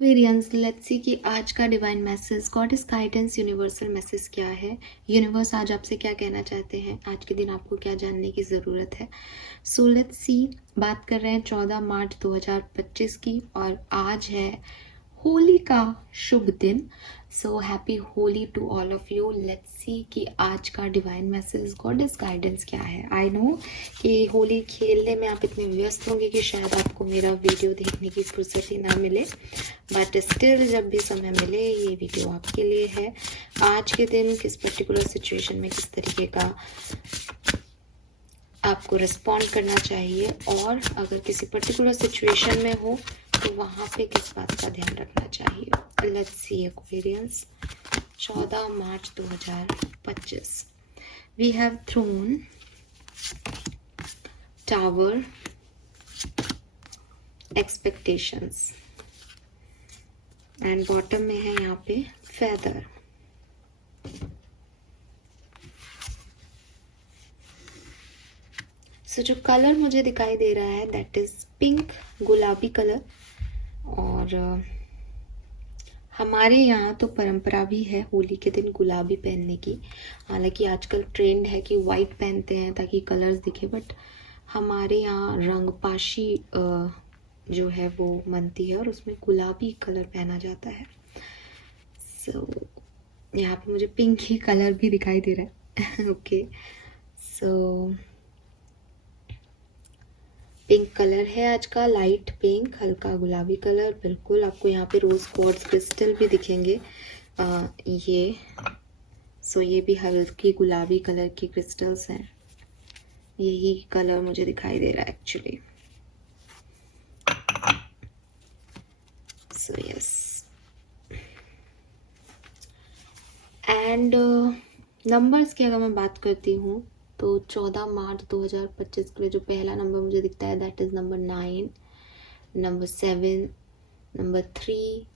Variance let's see कि आज का divine message God is guidance universal message क्या है। यूनिवर्स आज आपसे क्या कहना चाहते हैं, आज के दिन आपको क्या जानने की ज़रूरत है। सो लेट्स सी, बात कर रहे हैं 14 मार्च 2025 की और आज है होली का शुभ दिन। So happy Holi to all of you. Let's see कि आज का divine message God is guidance क्या है। आई नो कि होली खेलने में आप इतने व्यस्त होंगे कि शायद आपको मेरा वीडियो देखने की फुर्सत ही ना मिले, बट स्टिल जब भी समय मिले ये वीडियो आपके लिए है। आज के दिन किस पर्टिकुलर सिचुएशन में किस तरीके का आपको रिस्पॉन्ड करना चाहिए, और अगर किसी पर्टिकुलर सिचुएशन में हो तो वहाँ पे किस बात का ध्यान रखना चाहिए। Let's see Aquarians 14 March 2025। We have throne, tower, expectations and bottom में है यहाँ पे फेदर। सो जो कलर मुझे दिखाई दे रहा है दैट इज पिंक, गुलाबी कलर। और हमारे यहाँ तो परंपरा भी है होली के दिन गुलाबी पहनने की। हालांकि आजकल ट्रेंड है कि वाइट पहनते हैं ताकि कलर्स दिखे, बट हमारे यहाँ रंगपाशी जो है वो बनती है और उसमें गुलाबी कलर पहना जाता है। सो यहाँ पे मुझे पिंक ही कलर भी दिखाई दे रहा है। ओके, सो पिंक कलर है आज का, लाइट पिंक, हल्का गुलाबी कलर। बिल्कुल आपको यहाँ पे रोज क्वार्ट्ज क्रिस्टल भी दिखेंगे। ये भी हल्की गुलाबी कलर की क्रिस्टल्स हैं। यही कलर मुझे दिखाई दे रहा है actually. So yes, and numbers की अगर मैं बात करती हूँ तो 14 मार्च 2025 के लिए जो पहला नंबर मुझे दिखता है that is number 9, number 7, number 3,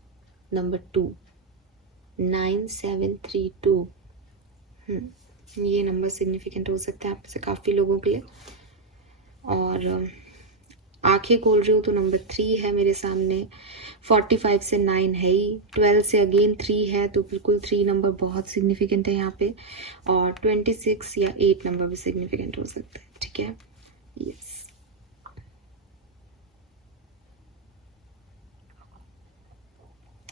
number 2, 9732। ये नंबर सिग्निफिकेंट हो सकता है आप से काफ़ी लोगों के लिए। और आंखें खोल रही हो तो नंबर 3 है मेरे सामने। 45 से 9 है ही, 12 से अगेन 3 है, तो बिल्कुल 3 नंबर बहुत सिग्निफिकेंट है यहाँ पे। और 26 या 8 नंबर भी सिग्निफिकेंट हो सकता है। ठीक है, यस।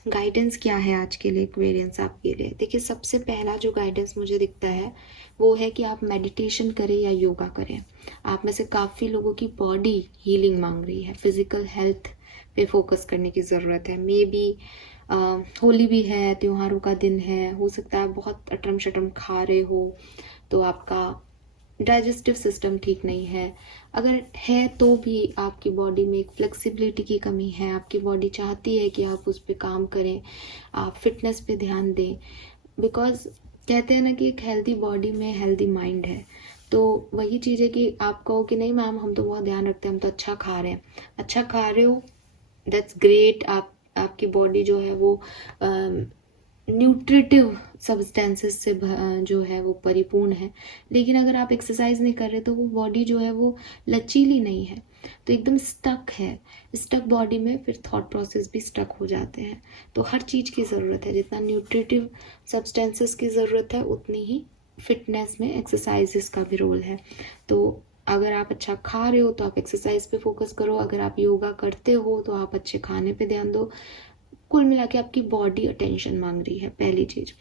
गाइडेंस क्या है आज के लिए एक्वेरियंस आपके लिए। देखिए, सबसे पहला जो गाइडेंस मुझे दिखता है वो है कि आप मेडिटेशन करें या योगा करें। आप में से काफ़ी लोगों की बॉडी हीलिंग मांग रही है, फिजिकल हेल्थ पे फोकस करने की ज़रूरत है। मे बी होली भी है, त्योहारों का दिन है, हो सकता है बहुत अटरम शटरम खा रहे हो तो आपका डाइजेस्टिव सिस्टम ठीक नहीं है। अगर है तो भी आपकी बॉडी में एक फ्लेक्सिबिलिटी की कमी है, आपकी बॉडी चाहती है कि आप उस पर काम करें, आप फिटनेस पे ध्यान दें। बिकॉज कहते हैं ना कि एक हेल्दी बॉडी में हेल्दी माइंड है। तो वही चीज़ है कि आप कहो कि नहीं मैम हम तो बहुत ध्यान रखते हैं, हम तो अच्छा खा रहे हैं। अच्छा खा रहे हो, दैट्स ग्रेट। आपकी बॉडी जो है वो न्यूट्रिटिव सब्सटेंसेस से जो है वो परिपूर्ण है। लेकिन अगर आप एक्सरसाइज नहीं कर रहे तो वो बॉडी जो है वो लचीली नहीं है, तो एकदम स्टक है। स्टक बॉडी में फिर थॉट प्रोसेस भी स्टक हो जाते हैं। तो हर चीज़ की ज़रूरत है, जितना न्यूट्रिटिव सब्सटेंसेस की ज़रूरत है उतनी ही फिटनेस में एक्सरसाइजेस का भी रोल है। तो अगर आप अच्छा खा रहे हो तो आप एक्सरसाइज पे फोकस करो, अगर आप योगा करते हो तो आप अच्छे खाने पे ध्यान दो। कुल मिला के आपकी बॉडी अटेंशन मांग रही है, पहली चीज़।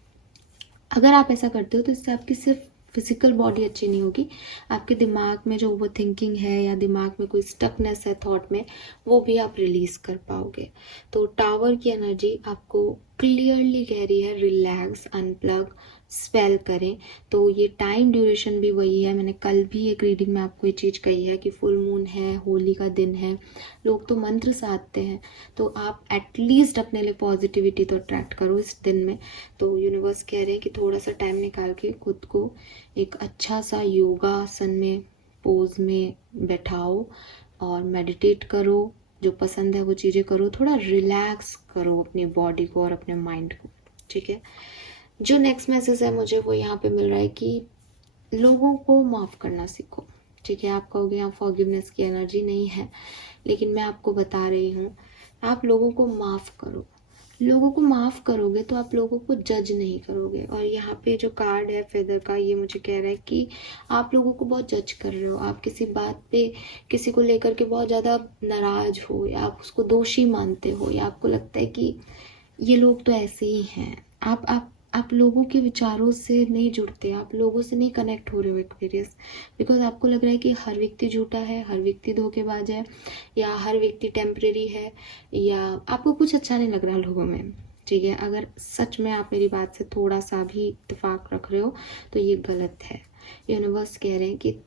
अगर आप ऐसा करते हो तो इससे आपकी सिर्फ फिजिकल बॉडी अच्छी नहीं होगी, आपके दिमाग में जो ओवर थिंकिंग है या दिमाग में कोई स्टकनेस है थॉट में, वो भी आप रिलीज कर पाओगे। तो टावर की एनर्जी आपको क्लियरली कह रही है रिलैक्स, अनप्लग, स्पेल करें। तो ये टाइम ड्यूरेशन भी वही है, मैंने कल भी एक रीडिंग में आपको ये चीज़ कही है कि फुल मून है, होली का दिन है, लोग तो मंत्र साधते हैं। तो आप एटलीस्ट अपने लिए पॉजिटिविटी तो अट्रैक्ट करो इस दिन में। तो यूनिवर्स कह रहे हैं कि थोड़ा सा टाइम निकाल के खुद को एक अच्छा सा योगासन में पोज में बैठाओ और मेडिटेट करो। जो पसंद है वो चीज़ें करो, थोड़ा रिलैक्स करो अपनी बॉडी को और अपने माइंड को। ठीक है, जो नेक्स्ट मैसेज है मुझे वो यहाँ पे मिल रहा है कि लोगों को माफ़ करना सीखो। ठीक है, आप कहोगे यहाँ फॉरगिवनेस की एनर्जी नहीं है, लेकिन मैं आपको बता रही हूँ आप लोगों को माफ़ करो। लोगों को माफ़ करोगे तो आप लोगों को जज नहीं करोगे। और यहाँ पे जो कार्ड है फेदर का, ये मुझे कह रहा है कि आप लोगों को बहुत जज कर रहे हो। आप किसी बात पे किसी को लेकर के बहुत ज़्यादा नाराज़ हो, या आप उसको दोषी मानते हो, या आपको लगता है कि ये लोग तो ऐसे ही हैं। आप लोगों के विचारों से नहीं जुड़ते, आप लोगों से नहीं कनेक्ट हो रहे हो एक्वेरियस, बिकॉज आपको लग रहा है कि हर व्यक्ति झूठा है, हर व्यक्ति धोखेबाज है, या हर व्यक्ति टेम्परेरी है, या आपको कुछ अच्छा नहीं लग रहा लोगों में। ठीक है, अगर सच में आप मेरी बात से थोड़ा सा भी इत्तेफाक रख रहे हो तो ये गलत है। यूनिवर्स कह रहे हैं कि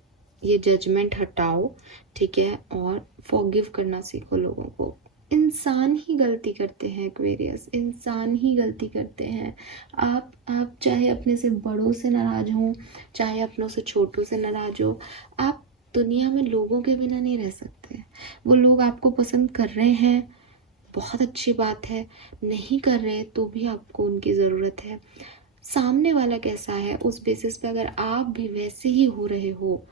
ये जजमेंट हटाओ, ठीक है, और फॉरगिव करना सीखो लोगों को। इंसान ही गलती करते हैं एक्वेरियस, इंसान ही गलती करते हैं। आप चाहे अपने से बड़ों से नाराज हो, चाहे अपनों से छोटों से नाराज हो, आप दुनिया में लोगों के बिना नहीं रह सकते। वो लोग आपको पसंद कर रहे हैं, बहुत अच्छी बात है, नहीं कर रहे तो भी आपको उनकी ज़रूरत है। सामने वाला कैसा है उस बेसिस पे अगर आप भी वैसे ही हो रहे हो,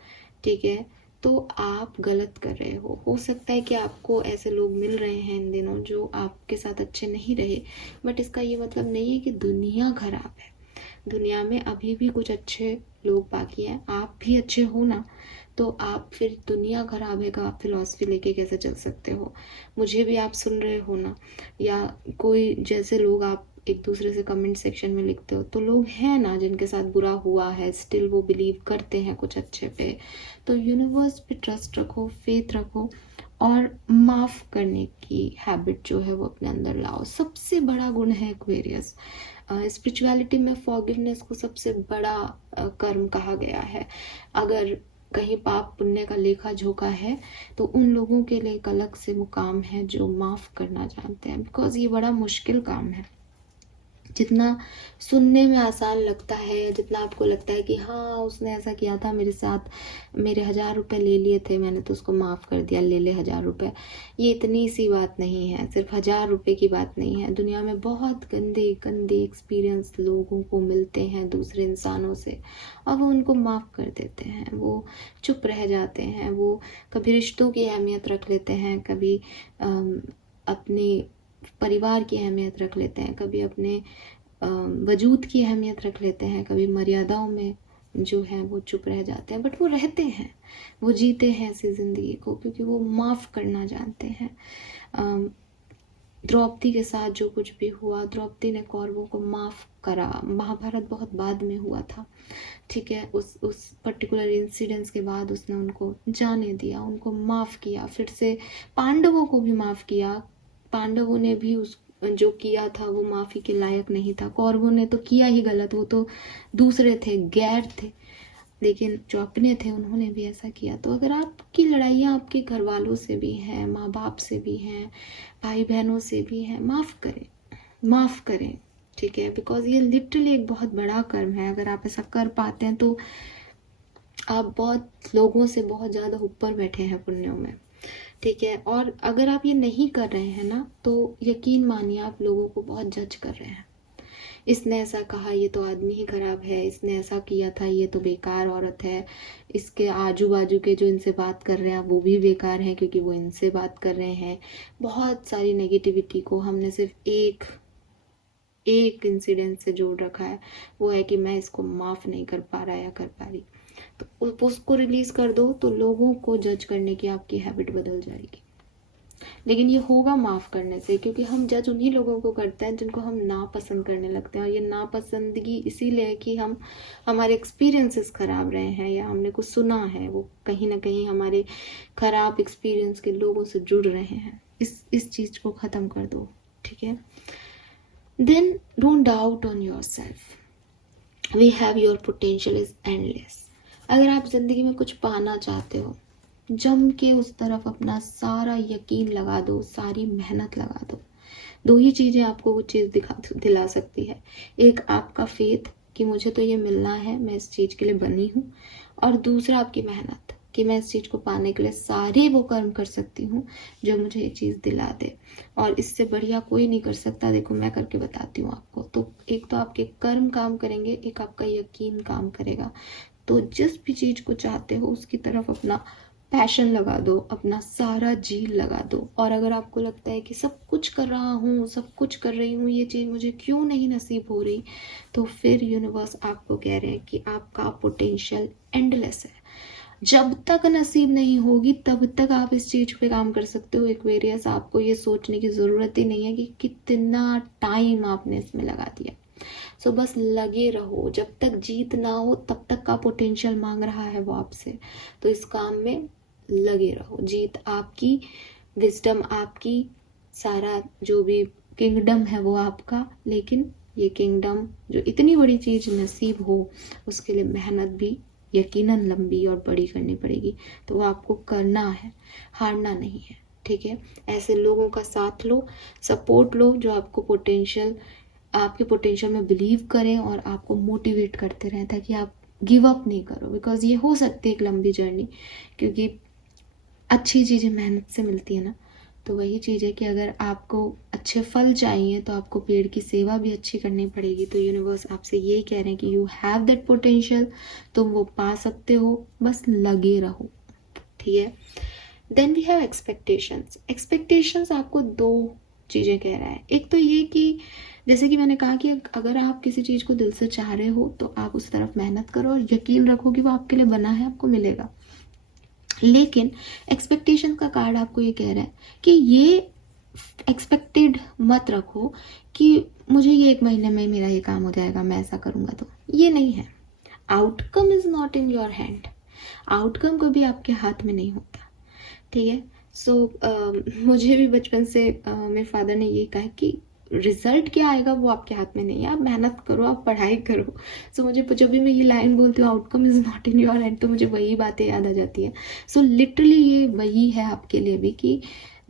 ठीक है, तो आप गलत कर रहे हो सकता है कि आपको ऐसे लोग मिल रहे हैं इन दिनों जो आपके साथ अच्छे नहीं रहे, बट इसका ये मतलब नहीं है कि दुनिया खराब है। दुनिया में अभी भी कुछ अच्छे लोग बाकी हैं, आप भी अच्छे हो ना, तो आप फिर दुनिया खराब है का आप फिलॉसफी लेके कैसे चल सकते हो। मुझे भी आप सुन रहे हो ना, या कोई जैसे लोग आप एक दूसरे से कमेंट सेक्शन में लिखते हो, तो लोग हैं ना जिनके साथ बुरा हुआ है, स्टिल वो बिलीव करते हैं कुछ अच्छे पे। तो यूनिवर्स पे ट्रस्ट रखो, फेथ रखो, और माफ़ करने की हैबिट जो है वो अपने अंदर लाओ। सबसे बड़ा गुण है एक्वेरियस। स्पिरिचुअलिटी में फॉरगिवनेस को सबसे बड़ा कर्म कहा गया है। अगर कहीं पाप पुण्य का लेखा जोखा है तो उन लोगों के लिए एक अलग से मुकाम है जो माफ़ करना जानते हैं, बिकॉज ये बड़ा मुश्किल काम है। जितना सुनने में आसान लगता है, जितना आपको लगता है कि हाँ उसने ऐसा किया था मेरे साथ, मेरे 1000 रुपये ले लिए थे, मैंने तो उसको माफ़ कर दिया, ले ले 1000 रुपये, ये इतनी सी बात नहीं है। सिर्फ 1000 रुपये की बात नहीं है, दुनिया में बहुत गंदे गंदे एक्सपीरियंस लोगों को मिलते हैं दूसरे इंसानों से, और वो उनको माफ़ कर देते हैं, वो चुप रह जाते हैं, वो कभी रिश्तों की अहमियत रख लेते हैं, कभी अपने परिवार की अहमियत रख लेते हैं, कभी अपने वजूद की अहमियत रख लेते हैं, कभी मर्यादाओं में जो है वो चुप रह जाते हैं, बट वो रहते हैं, वो जीते हैं ऐसी ज़िंदगी को, क्योंकि वो माफ़ करना जानते हैं। द्रौपदी के साथ जो कुछ भी हुआ, द्रौपदी ने कौरवों को माफ़ करा। महाभारत बहुत बाद में हुआ था, ठीक है, उस पर्टिकुलर इंसिडेंट्स के बाद उसने उनको जाने दिया, उनको माफ़ किया, फिर से पांडवों को भी माफ़ किया। पांडवों ने भी उस जो किया था वो माफ़ी के लायक नहीं था, कौरवों ने तो किया ही गलत, वो तो दूसरे थे, गैर थे, लेकिन जो अपने थे उन्होंने भी ऐसा किया। तो अगर आपकी लड़ाइयाँ आपके घर वालों से भी हैं, माँ बाप से भी हैं, भाई बहनों से भी हैं, माफ़ करें, माफ़ करें, ठीक है, बिकॉज ये लिटरली एक बहुत बड़ा कर्म है। अगर आप ऐसा कर पाते हैं तो आप बहुत लोगों से बहुत ज़्यादा ऊपर बैठे हैं पुण्यों में, ठीक है। और अगर आप ये नहीं कर रहे हैं ना, तो यकीन मानिए आप लोगों को बहुत जज कर रहे हैं। इसने ऐसा कहा, ये तो आदमी ही खराब है, इसने ऐसा किया था, ये तो बेकार औरत है, इसके आजू बाजू के जो इनसे बात कर रहे हैं वो भी बेकार हैं क्योंकि वो इनसे बात कर रहे हैं। बहुत सारी नेगेटिविटी को हमने सिर्फ एक इंसिडेंट से जोड़ रखा है, वो है कि मैं इसको माफ़ नहीं कर पा रहा या कर पा रही। तो उसको रिलीज़ कर दो तो लोगों को जज करने की आपकी हैबिट बदल जाएगी। लेकिन ये होगा माफ़ करने से, क्योंकि हम जज उन्हीं लोगों को करते हैं जिनको हम नापसंद करने लगते हैं। और ये नापसंदगी इसीलिए है कि हमारे एक्सपीरियंसेस ख़राब रहे हैं, या हमने कुछ सुना है, वो कहीं ना कहीं हमारे ख़राब एक्सपीरियंस के लोगों से जुड़ रहे हैं। इस चीज़ को ख़त्म कर दो, ठीक है। Then don't doubt on yourself, we have your potential is endless. अगर आप ज़िंदगी में कुछ पाना चाहते हो, जम के उस तरफ अपना सारा यकीन लगा दो, सारी मेहनत लगा दो। दो ही चीज़ें आपको वो चीज़ दिला सकती है, एक आपका फेथ कि मुझे तो ये मिलना है, मैं इस चीज़ के लिए बनी हूँ, और दूसरा आपकी मेहनत कि मैं इस चीज़ को पाने के लिए सारे वो कर्म कर सकती हूँ जो मुझे ये चीज़ दिला दे। और इससे बढ़िया कोई नहीं कर सकता। देखो मैं करके बताती हूँ आपको। तो एक तो आपके कर्म काम करेंगे, एक आपका यकीन काम करेगा। तो जिस भी चीज़ को चाहते हो उसकी तरफ अपना पैशन लगा दो, अपना सारा जी लगा दो। और अगर आपको लगता है कि सब कुछ कर रहा हूँ, सब कुछ कर रही हूँ, ये चीज़ मुझे क्यों नहीं नसीब हो रही, तो फिर यूनिवर्स आपको कह रहे हैं कि आपका पोटेंशियल एंडलेस है। जब तक नसीब नहीं होगी तब तक आप इस चीज़ पे काम कर सकते हो एक्वेरियस। आपको ये सोचने की ज़रूरत ही नहीं है कि कितना टाइम आपने इसमें लगा दिया। सो बस लगे रहो, जब तक जीत ना हो तब तक का पोटेंशियल मांग रहा है वो आपसे, तो इस काम में लगे रहो। जीत आपकी, विजडम आपकी, सारा जो भी किंगडम है वो आपका, लेकिन ये किंगडम जो इतनी बड़ी चीज़ नसीब हो उसके लिए मेहनत भी यकीनन लंबी और बड़ी करनी पड़ेगी। तो वो आपको करना है, हारना नहीं है, ठीक है। ऐसे लोगों का साथ लो, सपोर्ट लो जो आपको आपके पोटेंशियल में बिलीव करें और आपको मोटिवेट करते रहें, ताकि आप गिव अप नहीं करो। बिकॉज ये हो सकती है एक लंबी जर्नी, क्योंकि अच्छी चीज़ें मेहनत से मिलती है ना। तो वही चीज़ है कि अगर आपको अच्छे फल चाहिए तो आपको पेड़ की सेवा भी अच्छी करनी पड़ेगी। तो यूनिवर्स आपसे यही कह रहे हैं कि यू हैव दैट पोटेंशियल, तुम वो पा सकते हो, बस लगे रहो, ठीक है। Then we have expectations. Expectations आपको दो चीज़ें कह रहा है। एक तो ये कि जैसे कि मैंने कहा कि अगर आप किसी चीज़ को दिल से चाह रहे हो तो आप उस तरफ मेहनत करो और यकीन रखो कि वो आपके लिए बना है, आपको मिलेगा। लेकिन एक्सपेक्टेशन का कार्ड आपको ये कह रहा है कि ये एक्सपेक्टेड मत रखो कि मुझे ये 1 महीने में मेरा ये काम हो जाएगा, मैं ऐसा करूँगा, तो ये नहीं है। Outcome is not in your hand. Outcome कभी आपके हाथ में नहीं होता, ठीक है। सो मुझे भी बचपन से मेरे फादर ने ये कहा कि रिजल्ट क्या आएगा वो आपके हाथ में नहीं है, आप मेहनत करो, आप पढ़ाई करो। सो मुझे जब भी मैं ये लाइन बोलती हूँ outcome is not in your hand, तो मुझे वही बातें याद आ जाती है। सो लिटरली ये वही है आपके लिए भी कि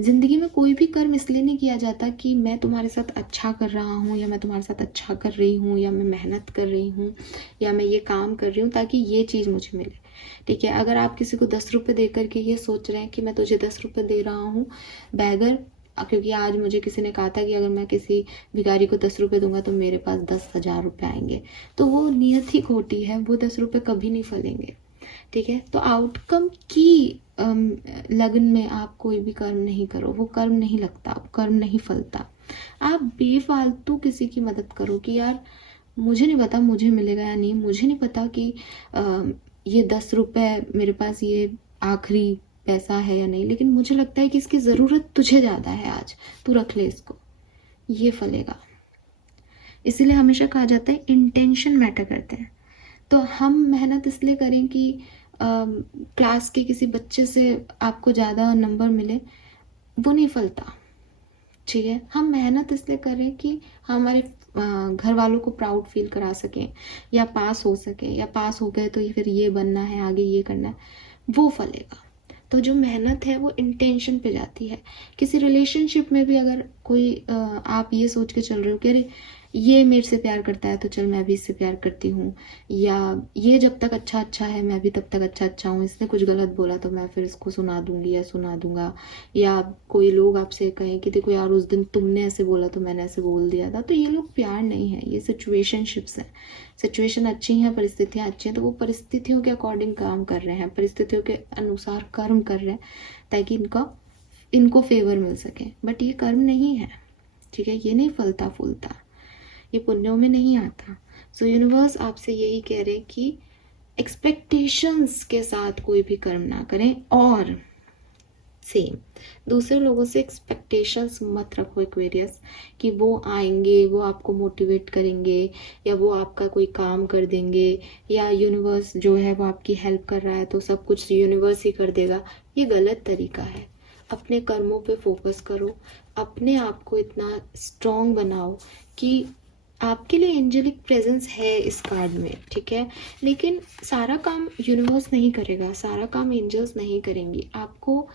ज़िंदगी में कोई भी कर्म इसलिए नहीं किया जाता कि मैं तुम्हारे साथ अच्छा कर रहा हूँ, या मैं तुम्हारे साथ अच्छा कर रही हूँ, या मैं मेहनत कर रही हूँ, या मैं ये काम कर रही हूँ ताकि ये चीज़ मुझे मिले, ठीक है। अगर आप किसी को 10 रुपये दे करके ये सोच रहे हैं कि मैं तुझे 10 रुपये दे रहा हूँ बैगर, क्योंकि आज मुझे किसी ने कहा था कि अगर मैं किसी भिखारी को 10 रुपये दूंगा तो मेरे पास 10,000 रुपये आएंगे, तो वो नियत ही खोटी है, वो 10 रुपये कभी नहीं फलेंगे, ठीक है। तो आउटकम की लगन में आप कोई भी कर्म नहीं करो, वो कर्म नहीं लगता, कर्म नहीं फलता। आप बेफालतू किसी की मदद करो कि यार मुझे नहीं पता मुझे मिलेगा या नहीं, मुझे नहीं पता कि ये 10 रुपये मेरे पास ये आखिरी पैसा है या नहीं, लेकिन मुझे लगता है कि इसकी ज़रूरत तुझे ज़्यादा है, आज तू रख ले इसको, ये फलेगा। इसीलिए हमेशा कहा जाता है इंटेंशन मैटर करते हैं। तो हम मेहनत इसलिए करें कि क्लास के किसी बच्चे से आपको ज़्यादा नंबर मिले, वो नहीं फलता, ठीक है। हम मेहनत इसलिए करें कि हमारे घर वालों को प्राउड फील करा सकें, या पास हो सके, या पास हो गए तो फिर ये बनना है, आगे ये करना है, वो फलेगा। तो जो मेहनत है वो इंटेंशन पे जाती है। किसी रिलेशनशिप में भी अगर कोई आप ये सोच के चल रहे हो कि अरे ये मेरे से प्यार करता है तो चल मैं भी इससे प्यार करती हूँ, या ये जब तक अच्छा अच्छा है मैं भी तब तक अच्छा अच्छा हूँ, इसने कुछ गलत बोला तो मैं फिर इसको सुना दूंगी या सुना दूंगा, या कोई लोग आपसे कहें कि देखो यार उस दिन तुमने ऐसे बोला तो मैंने ऐसे बोल दिया था, तो ये लोग प्यार नहीं है, ये सिचुएशनशिप्स हैं। सिचुएशन अच्छी हैं, परिस्थितियाँ अच्छी हैं, तो वो परिस्थितियों के अकॉर्डिंग काम कर रहे हैं, परिस्थितियों के अनुसार कर्म कर रहे हैं ताकि इनको फेवर मिल सके। बट ये कर्म नहीं है, ठीक है, ये नहीं फलता फूलता, ये पुण्यों में नहीं आता। सो यूनिवर्स आपसे यही कह रहे हैं कि एक्सपेक्टेशंस के साथ कोई भी कर्म ना करें, और सेम दूसरे लोगों से एक्सपेक्टेशंस मत रखो एक्वेरियस, कि वो आएंगे, वो आपको मोटिवेट करेंगे, या वो आपका कोई काम कर देंगे, या यूनिवर्स जो है वो आपकी हेल्प कर रहा है तो सब कुछ यूनिवर्स ही कर देगा। ये गलत तरीका है। अपने कर्मों पे फोकस करो, अपने आप को इतना स्ट्रॉन्ग बनाओ कि आपके लिए एंजेलिक प्रेजेंस है इस कार्ड में, ठीक है। लेकिन सारा काम यूनिवर्स नहीं करेगा, सारा काम एंजल्स नहीं करेंगी। आपको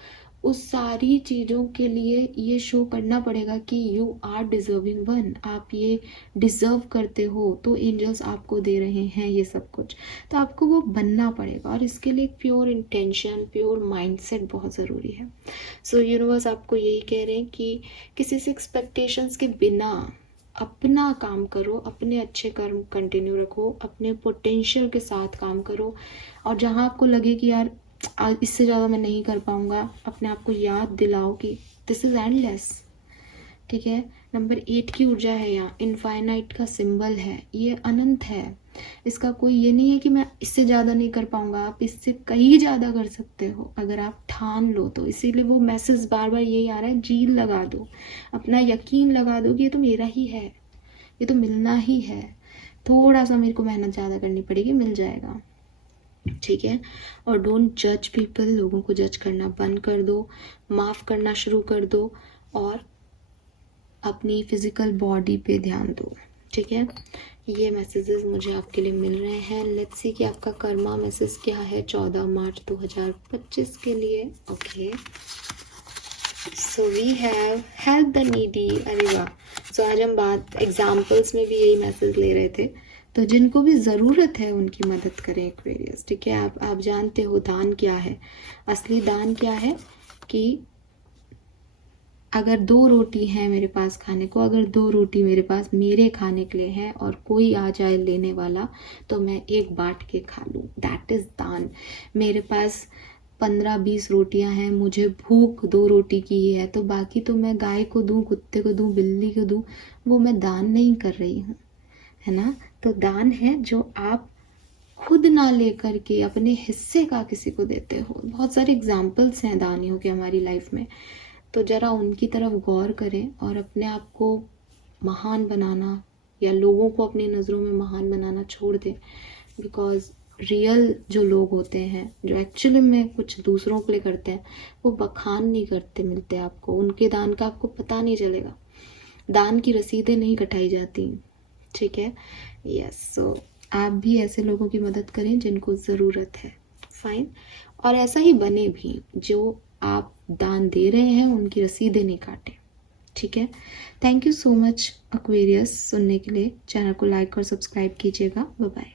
उस सारी चीज़ों के लिए ये शो करना पड़ेगा कि यू आर डिजर्विंग वन, आप ये डिज़र्व करते हो, तो एंजल्स आपको दे रहे हैं ये सब कुछ, तो आपको वो बनना पड़ेगा। और इसके लिए प्योर इंटेंशन, प्योर माइंडसेट बहुत ज़रूरी है। सो यूनिवर्स आपको यही कह रहे हैं कि किसी से एक्सपेक्टेशंस के बिना अपना काम करो, अपने अच्छे कर्म कंटिन्यू रखो, अपने पोटेंशियल के साथ काम करो, और जहाँ आपको लगे कि यार इससे ज़्यादा मैं नहीं कर पाऊँगा। अपने आप को याद दिलाओ कि दिस इज़ एंडलेस। ठीक है। नंबर 8 की ऊर्जा है यहाँ, इनफाइनाइट का सिंबल है, ये अनंत है। इसका कोई ये नहीं है कि मैं इससे ज़्यादा नहीं कर पाऊँगा, आप इससे कहीं ज़्यादा कर सकते हो अगर आप ठान लो तो। इसीलिए वो मैसेज बार बार यही आ रहा है, जील लगा दो, अपना यकीन लगा दो कि ये तो मेरा ही है, ये तो मिलना ही है। थोड़ा सा मेरे को मेहनत ज़्यादा करनी पड़ेगी, मिल जाएगा। ठीक है। और डोंट जज पीपल, लोगों को जज करना बंद कर दो, माफ़ करना शुरू कर दो और अपनी फिजिकल बॉडी पे ध्यान दो। ठीक है। ये मैसेजेस मुझे आपके लिए मिल रहे हैं। लेट्स सी कि आपका कर्मा मैसेज क्या है 14 मार्च 2025 के लिए। Okay, so we have help the needy. अरे वाह। सो आज हम बात एग्जाम्पल्स में भी यही मैसेज ले रहे थे, तो जिनको भी ज़रूरत है उनकी मदद करें एक्वेरियस। ठीक है। आप जानते हो दान क्या है, असली दान क्या है कि अगर 2 रोटी है मेरे पास खाने को, अगर 2 रोटी मेरे पास मेरे खाने के लिए है और कोई आ जाए लेने वाला तो मैं एक बांट के खा लूँ, दैट इज़ दान। मेरे पास 15-20 रोटियां हैं, मुझे भूख 2 रोटी की ही है, तो बाकी तो मैं गाय को दूँ, कुत्ते को दूँ, बिल्ली को दूँ, वो मैं दान नहीं कर रही हूँ, है ना। तो दान है जो आप खुद ना लेकर के अपने हिस्से का किसी को देते हो। बहुत सारे एग्जाम्पल्स हैं दानियों के हमारी लाइफ में, तो ज़रा उनकी तरफ गौर करें और अपने आप को महान बनाना या लोगों को अपनी नज़रों में महान बनाना छोड़ दें। बिकॉज़ रियल जो लोग होते हैं, जो एक्चुअली में कुछ दूसरों के लिए करते हैं, वो बखान नहीं करते मिलते आपको, उनके दान का आपको पता नहीं चलेगा। दान की रसीदें नहीं कटाई जाती। ठीक है। यस, सो आप भी ऐसे लोगों की मदद करें जिनको ज़रूरत है। फाइन। और ऐसा ही बने भी, जो आप दान दे रहे हैं उनकी रसीदें नहीं काटें। ठीक है। Thank you so much Aquarius सुनने के लिए। चैनल को लाइक और सब्सक्राइब कीजिएगा। Bye bye.